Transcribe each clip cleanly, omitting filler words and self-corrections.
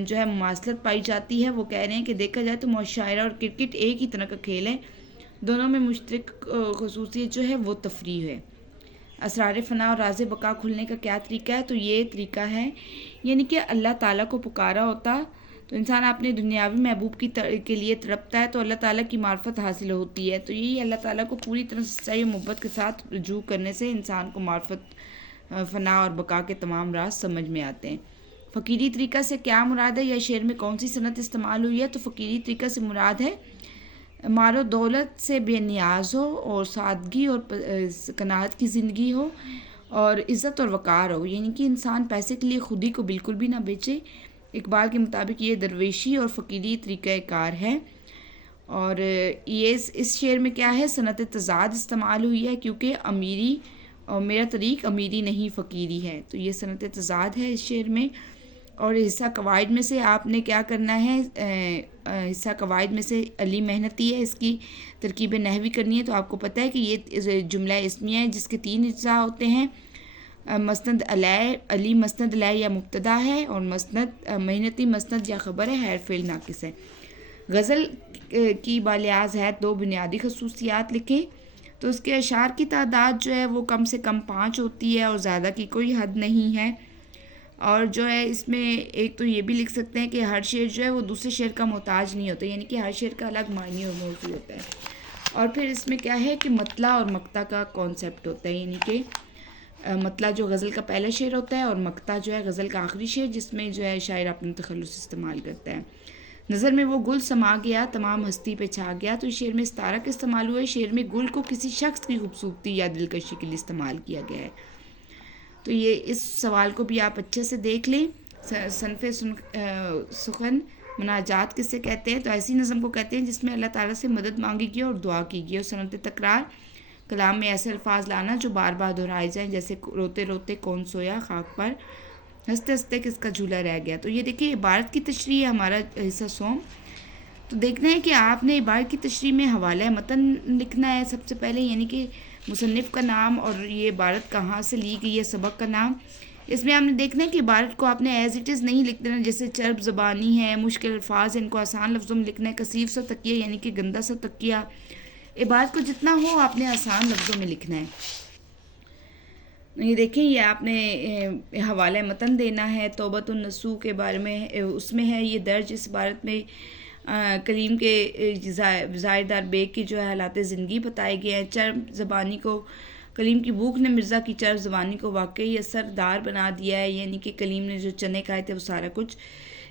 جو ہے مماثلت پائی جاتی ہے. وہ کہہ رہے ہیں کہ دیکھا جائے تو مشاعرہ اور کرکٹ ایک ہی طرح کا کھیل ہے. دونوں میں مشترک خصوصیت جو ہے وہ تفریح ہے. اسرار فنا اور راز بقا کھلنے کا کیا طریقہ ہے؟ تو یہ طریقہ ہے یعنی کہ اللہ تعالیٰ کو پکارا ہوتا تو انسان اپنے دنیاوی محبوب کے لیے تڑپتا ہے تو اللہ تعالیٰ کی معرفت حاصل ہوتی ہے. تو یہی اللہ تعالیٰ کو پوری طرح سچائی و محبت کے ساتھ رجوع کرنے سے انسان کو معرفت، فنا اور بقا کے تمام راز سمجھ میں آتے ہیں. فقیری طریقہ سے کیا مراد ہے یا شعر میں کون سی صنعت استعمال ہوئی ہے؟ تو فقیری طریقہ سے مراد ہے مال و دولت سے بے نیاز ہو اور سادگی اور قناعت کی زندگی ہو اور عزت اور وقار ہو، یعنی کہ انسان پیسے کے لیے خود ہی کو بالکل بھی نہ بیچے. اقبال کے مطابق یہ درویشی اور فقیری طریقہ کار ہے. اور یہ اس شعر میں کیا ہے؟ صنعت تضاد استعمال ہوئی ہے کیونکہ امیری اور میرا طریق امیری نہیں فقیری ہے. تو یہ صنعت تضاد ہے اس شعر میں. اور حصہ قواعد میں سے آپ نے کیا کرنا ہے؟ حصہ قواعد میں سے علی محنتی ہے، اس کی ترکیب نحوی کرنی ہے. تو آپ کو پتہ ہے کہ یہ جملہ اسمیہ ہے جس کے 3 اجزاء ہوتے ہیں. مسند علی مسند علیہ یا مبتدا ہے اور مسند محنتی مسند یا خبر ہے، حیر فعل ناقص ہے. غزل کی بالحاظ ہے 2 بنیادی خصوصیات لکھیں. تو اس کے اشعار کی تعداد جو ہے وہ کم سے کم 5 ہوتی ہے اور زیادہ کی کوئی حد نہیں ہے. اور جو ہے اس میں ایک تو یہ بھی لکھ سکتے ہیں کہ ہر شعر جو ہے وہ دوسرے شعر کا محتاج نہیں ہوتا، یعنی کہ ہر شعر کا الگ معنی اور موضوع ہوتا ہے. اور پھر اس میں کیا ہے کہ مطلع اور مقطع کا کانسیپٹ ہوتا ہے، یعنی کہ مطلع جو غزل کا پہلا شعر ہوتا ہے اور مقطع جو ہے غزل کا آخری شعر جس میں جو ہے شاعر اپنا تخلص استعمال کرتا ہے. نظر میں وہ گل سما گیا تمام ہستی پہ چھا گیا. تو شعر میں استعارہ کا استعمال ہوا ہے. شعر میں گل کو کسی شخص کی خوبصورتی یا دلکشی کے لیے استعمال کیا گیا ہے. تو یہ اس سوال کو بھی آپ اچھے سے دیکھ لیں. صنف سخن مناجات کس سے کہتے ہیں؟ تو ایسی نظم کو کہتے ہیں جس میں اللہ تعالیٰ سے مدد مانگی گئی اور دعا کی گئی. اور صنعت تکرار کلام میں ایسے الفاظ لانا جو بار بار دہرائے جائیں، جیسے روتے روتے کون سویا خاک پر، ہنستے ہنستے کس کا جھولا رہ گیا. تو یہ دیکھیے عبارت کی تشریح ہے ہمارا حصہ سوم. تو دیکھنا ہے کہ آپ نے عبارت کی تشریح میں حوالہ متن لکھنا ہے سب سے پہلے، یعنی کہ مصنف کا نام اور یہ عبارت کہاں سے لی گئی ہے، سبق کا نام. اس میں آپ نے دیکھنا ہے کہ عبارت کو آپ نے ایز اٹ از نہیں لکھ دینا، جیسے چرب زبانی ہے، مشکل الفاظ ہیں، ان کو آسان لفظوں میں لکھنا ہے. کثیف سا تکیہ یعنی کہ گندا سا تکیہ. عبارت کو جتنا ہو آپ نے آسان لفظوں میں لکھنا ہے. یہ دیکھیں یہ آپ نے حوالہ متن دینا ہے توبۃ النصوح کے بارے میں، اس میں ہے یہ درج. اس عبارت میں کلیم کے زائردار بیگ کی جو ہے حالات زندگی بتائے گئے ہیں. چرب زبانی کو کلیم کی بھوک نے مرزا کی چرب زبانی کو واقعی اثردار بنا دیا ہے، یعنی کہ کلیم نے جو چنے کھائے تھے وہ سارا کچھ.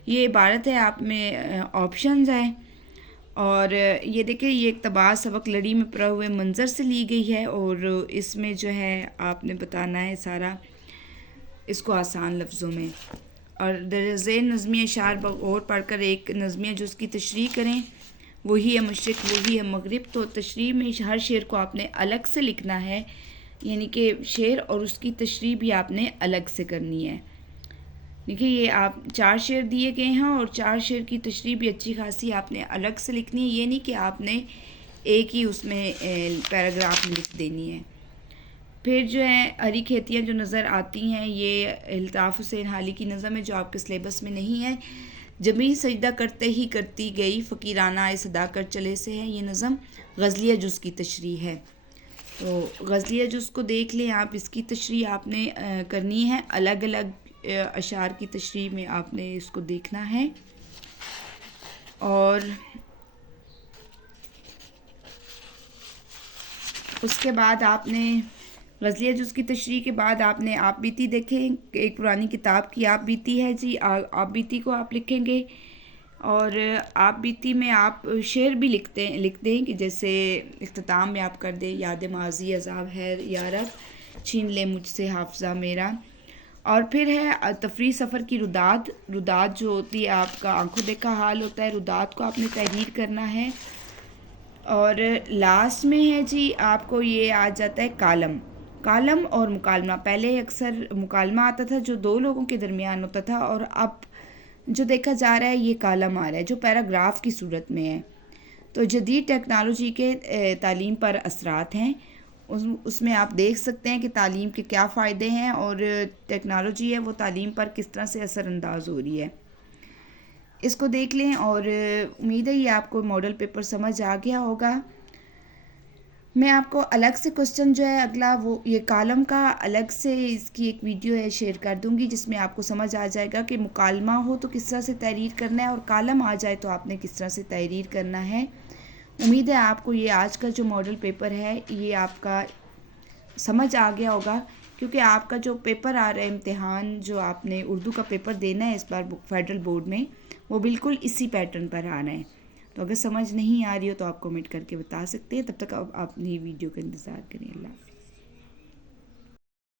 یہ عبارت ہے، آپ میں آپشنز ہیں. اور یہ دیکھیں یہ اقتباس سبق لڑی میں پڑے ہوئے منظر سے لی گئی ہے اور اس میں جو ہے آپ نے بتانا ہے سارا اس کو آسان لفظوں میں. اور درج ذیل نظمیہ اشعار بغور پڑھ کر ایک نظمیہ جو اس کی تشریح کریں، وہی ہے مشرق وہی ہے مغرب. تو تشریح میں ہر شعر کو آپ نے الگ سے لکھنا ہے، یعنی کہ شعر اور اس کی تشریح بھی آپ نے الگ سے کرنی ہے. دیکھیے یہ آپ 4 شعر دیے گئے ہیں اور 4 شعر کی تشریح بھی اچھی خاصی آپ نے الگ سے لکھنی ہے. یہ نہیں کہ آپ نے ایک ہی اس میں پیراگراف میں لکھ دینی ہے. پھر جو ہے ہری کھیتیاں جو نظر آتی ہیں، یہ الطاف حسین حالی کی نظم ہے جو آپ کے سلیبس میں نہیں ہے. جمی سجدہ کرتے ہی کرتی گئی فقیرانہ صدا کر چلے سے ہے یہ نظم. غزلیہ جز کی تشریح ہے. تو غزلیہ جز کو دیکھ لیں آپ، اس کی تشریح آپ نے کرنی ہے. الگ الگ اشعار کی تشریح میں آپ نے اس کو دیکھنا ہے. اور اس کے بعد آپ نے غزلیہ جز کی تشریح کے بعد آپ نے آپ بیتی دیکھیں. ایک پرانی کتاب کی آپ بیتی ہے جی، آپ بیتی کو آپ لکھیں گے. اور آپ بیتی میں آپ شعر بھی لکھ دیں کہ جیسے اختتام میں آپ کر دیں یاد ماضی عذاب ہے یارب چھین لے مجھ سے حافظہ میرا. اور پھر ہے تفریح سفر کی رداد جو ہوتی ہے آپ کا آنکھوں دیکھا حال ہوتا ہے، رداد کو آپ نے تحریر کرنا ہے. اور لاسٹ میں ہے جی آپ کو یہ آ جاتا ہے کالم اور مکالمہ. پہلے اکثر مکالمہ آتا تھا جو 2 لوگوں کے درمیان ہوتا تھا، اور اب جو دیکھا جا رہا ہے یہ کالم آ رہا ہے جو پیراگراف کی صورت میں ہے. تو جدید ٹیکنالوجی کے تعلیم پر اثرات ہیں، اس میں آپ دیکھ سکتے ہیں کہ تعلیم کے کیا فائدے ہیں اور ٹیکنالوجی ہے وہ تعلیم پر کس طرح سے اثر انداز ہو رہی ہے. اس کو دیکھ لیں، اور امید ہے یہ آپ کو ماڈل پیپر سمجھ آ گیا ہوگا۔ میں آپ کو الگ سے کوسچن جو ہے اگلا وہ یہ کالم کا الگ سے اس کی ایک ویڈیو ہے شیئر کر دوں گی، جس میں آپ کو سمجھ آ جائے گا کہ مکالمہ ہو تو کس طرح سے تحریر کرنا ہے، اور کالم آ جائے تو آپ نے کس طرح سے تحریر کرنا ہے۔ امید ہے آپ کو یہ آج کا جو ماڈل پیپر ہے یہ آپ کا سمجھ آ گیا ہوگا، کیونکہ آپ کا جو پیپر آ رہا ہے امتحان جو آپ نے اردو کا پیپر دینا ہے اس بار فیڈرل بورڈ میں، وہ بالکل اسی پیٹرن پر آنا ہے۔ تو اگر سمجھ نہیں آ رہی ہو تو آپ کمنٹ کر کے بتا سکتے ہیں، تب تک آپ اپنی ویڈیو کا انتظار کریں۔ اللہ حافظ۔